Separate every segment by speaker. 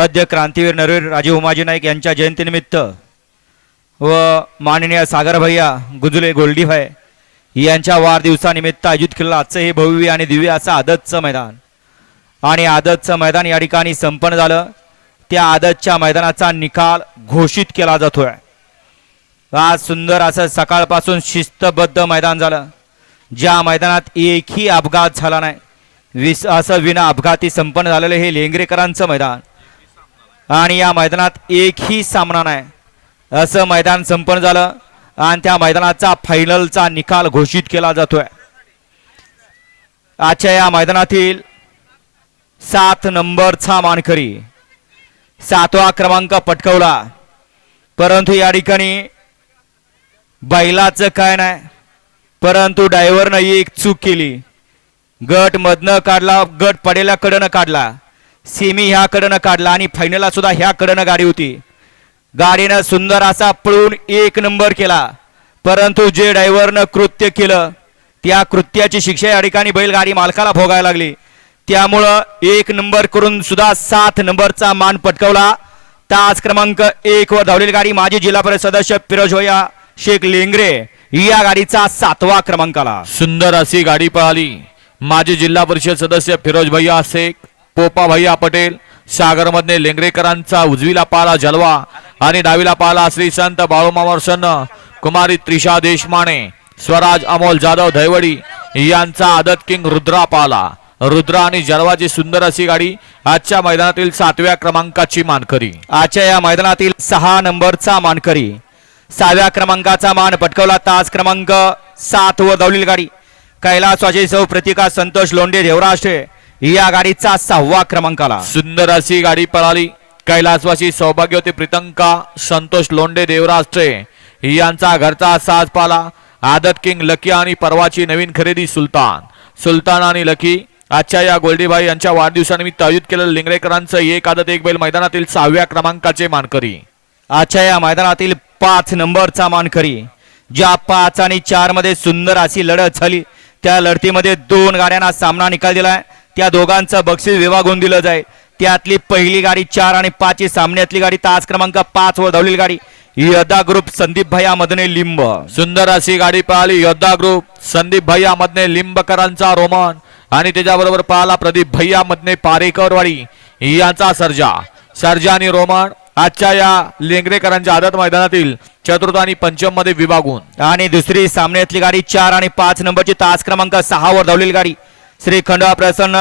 Speaker 1: अद्य क्रांतीवीर नरवीर राजे उमाजी नाईक यांच्या जयंतीनिमित्त व माननीय सागर भैया गुजले गोल्डीभाई यांच्या वाढदिवसानिमित्त आयोजित केलेलं आजचं हे भव्य आणि दिव्य असं आदतचं मैदान. आणि आदतचं मैदान या ठिकाणी संपन्न झालं. त्या आदतच्या मैदानाचा निकाल घोषित केला जातोय. आज सुंदर असं सकाळपासून शिस्तबद्ध मैदान झालं. ज्या मैदानात एकही अपघात झाला नाही. विस असं विना अपघाती संपन्न झालेलं हे लेंगरेकरांचं मैदान. आणि या मैदानात एकही सामना नाही. असं मैदान संपन्न झालं आणि त्या मैदानाचा फायनलचा निकाल घोषित केला जातोय. आजच्या या मैदानातील सात नंबरचा मानकरी सातवा क्रमांक पटकवला. परंतु या ठिकाणी बैलाचं काय नाही परंतु ड्रायव्हरनं एक चूक केली. गट मधनं काढला गट पडेल्या कडनं काढला. सेमी ह्या कडनं काढला आणि फायनलला सुद्धा ह्या कडनं गाडी होती. गाडीनं सुंदर असा पळून एक नंबर केला. परंतु जे ड्रायव्हरनं कृत्य केलं त्या कृत्याची शिक्षा या ठिकाणी बैलगाडी मालकाला भोगायला लागली. त्यामुळं एक नंबर करून सुद्धा सात नंबरचा मान पटकवला. तास क्रमांक एक वर धावलेली गाडी माजी जिल्हा परिषद सदस्य फिरोज भैया शेख लेंगरे या गाडीचा सातवा क्रमांक आला
Speaker 2: सुंदर अशी गाडी पळाली. माजी जिल्हा परिषद सदस्य फिरोज भैया शेख पोपा भैया पटेल सागरमधने लेंगरेकरांचा उजवीला पाला जलवा आणि डावीला पाला श्रीसंत संत कुमारी त्रिशा देशमाने स्वराज अमोल जाधव धैवडी यांचा आदत किंग रुद्रा पाला. रुद्रा आणि जलवाची सुंदर अशी गाडी आजच्या मैदानातील सातव्या क्रमांकाची मानकरी.
Speaker 1: आजच्या या मैदानातील सहा नंबरचा मानकरी. सहाव्या क्रमांकाचा मान पटकवला तास क्रमांक सात व दौलील गाडी. कैलासवाची सौ प्रतिका संतोष लोंढे देवराष्ट्रे. या गाडीचा सहावा क्रमांक आला.
Speaker 2: सुंदर अशी गाडी पळाली. कैलासवासी सौभाग्यवती प्रितंका संतोष लोंडे देवराष्ट्रे यांचा घरचा साज पाला. आदत किंग लकी आणि परवाची नवीन खरेदी सुलतान. सुलतान आणि लकी आजच्या या गोल्डीबाई यांच्या वाढदिवसानिमित्त आयोजित केलेलं लिंगरेकरांचं एक आदत एक बैल मैदानातील सहाव्या क्रमांकाचे मानकरी.
Speaker 1: आजच्या या मैदानातील पाच नंबरचा मानकरी ज्या पाच आणि चारमध्ये सुंदर अशी लढत झाली त्या लढतीमध्ये दोन गाड्यांना सामना निकाल दिलाय. त्या दोघांचं बक्षीस विभागून दिलं जाईल. त्यातली पहिली गाडी चार आणि पाच ची सामन्यातली गाडी तास क्रमांक पाच वर धावलेली गाडी यदा ग्रुप संदीप भैया मदने लिंब.
Speaker 2: सुंदर अशी गाडी पळाली योद्धा ग्रुप संदीप भैया मधने लिंबकरांचा रोमन आणि त्याच्याबरोबर पळाला प्रदीप भैया मधने पारेकरवाडी. यांचा सर्जा सर्जा आणि रोमन आजच्या या लेंगरेकरांच्या आदत मैदानातील चतुर्थ आणि पंचममध्ये विभागून.
Speaker 1: आणि दुसरी सामन्यातली गाडी चार आणि पाच नंबरची तास क्रमांक सहा वर धावलेली गाडी श्री खंडवा प्रसन्न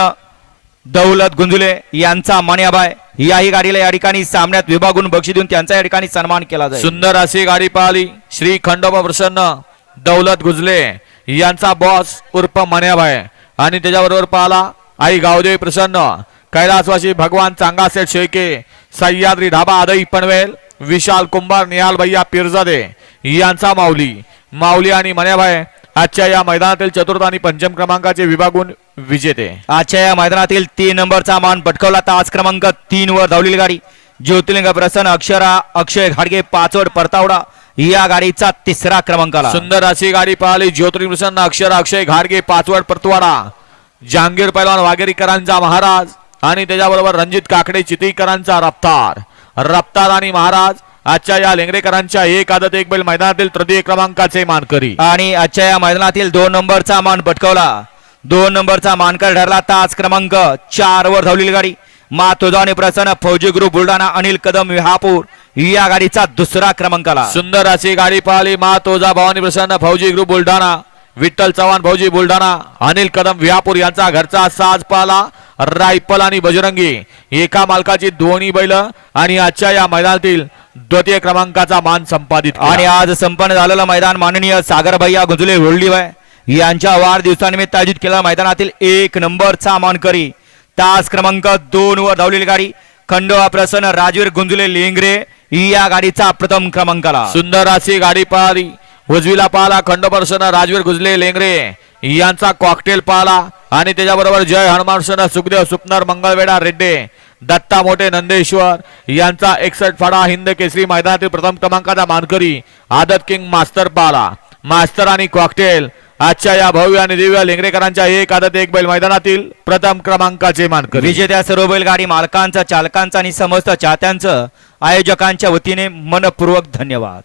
Speaker 1: दौलत गुंजुले यांचा मान्याबाय. याही गाडीला या ठिकाणी सामन्यात विभागून बक्षी देऊन त्यांचा या ठिकाणी सन्मान केला जाईल.
Speaker 2: सुंदर अशी गाडी पाहिली. श्री खंडोबा प्रसन्न दौलत गुजले यांचा बॉस उर्फ मन्याभाई आणि त्याच्याबरोबर पाहला आई गावदेवी प्रसन्न कैलासवासी भगवान चांगासेठ शेळके सह्याद्री ढाबा आदई पनवेल विशाल कुंभार निहाल भैया पिरजादे यांचा माऊली. माऊली आणि मन्याभाई आजच्या या मैदानातील चतुर्थ आणि पंचम क्रमांकाचे विभागून विजेते.
Speaker 1: आजच्या या मैदानातील तीन नंबरचा मान पटकवला तास क्रमांक तीन वर धावलेली गाडी. ज्योतिर्लिंग प्रसन्न अक्षरा अक्षय घाडगे पाचवड परतावडा या गाडीचा तिसरा क्रमांक आला
Speaker 2: सुंदर अशी गाडी पळाली ज्योतिर्लिंग प्रसन्न अक्षर अक्षय घाडगे पाचवड परतवाडा. जहांगीर पैलवान वाघेरीकरांचा महाराज आणि त्याच्याबरोबर रणजित काकडे चितीकरांचा रफ्तार. रफ्तार आणि महाराज आजच्या या लेंगरेकरांच्या एक आदत एक बैल मैदानातील तृतीय क्रमांकाचे मानकरी.
Speaker 1: आणि आजच्या या मैदानातील दोन नंबरचा मान पटकवला. दोन नंबरचा मानकर ठरला तास क्रमांक चार वर धावलेली गाडी. मा तुझावणी प्रसन्न फौजी ग्रुप बुलढाणा अनिल कदम विहापूर या गाडीचा दुसरा क्रमांक आला
Speaker 2: सुंदर अशी गाडी पळाली मा तोजा भवानी प्रसन्न फौजी ग्रुप बुलढाणा विठ्ठल चव्हाण फौजी बुलढाणा अनिल कदम विहापूर यांचा घरचा साज पाला रायफल आणि बजरंगी एका मालकाची दोन्ही बैल. आणि आजच्या या मैदानातील द्वितीय क्रमांकाचा मान संपादित.
Speaker 1: आणि आज संपन्न झालेलं मैदान माननीय सागर भैया गुंजले होल्डीबाय यांच्या वाढदिवसानिमित्त आयोजित केलेल्या मैदानातील एक नंबरचा मानकरी तास क्रमांक दोन वर धावलेली गाडी खंडोबा प्रसन्न राजवीर गुंजुले लेंगरे या गाडीचा प्रथम क्रमांक आला.
Speaker 2: सुंदर अशी गाडी पळाली उजवीला पाहला खंडोबर्षण राजवीर गुजले लेंगरे यांचा कॉकटेल पाहला. आणि त्याच्याबरोबर जय हनुमान सुखदेव सुपनर मंगळवेडा रेड्डे दत्ता मोठे नंदेश्वर यांचा एकसठ फाडा हिंद केसरी मैदानातील प्रथम क्रमांकाचा मानकरी आदत किंग मास्तर पाला. मास्तर आणि कॉकटेल आजच्या या भव्य आणि दिव्य लेंगरेकरांच्या एक आदत एक बैल मैदानातील प्रथम क्रमांकाचे मानकरी.
Speaker 1: विजेत्या सर्व बैलगाडी मालकांचा चालकांचा आणि समस्त चाहत्यांचं आयोजकांच्या वतीने मनपूर्वक धन्यवाद.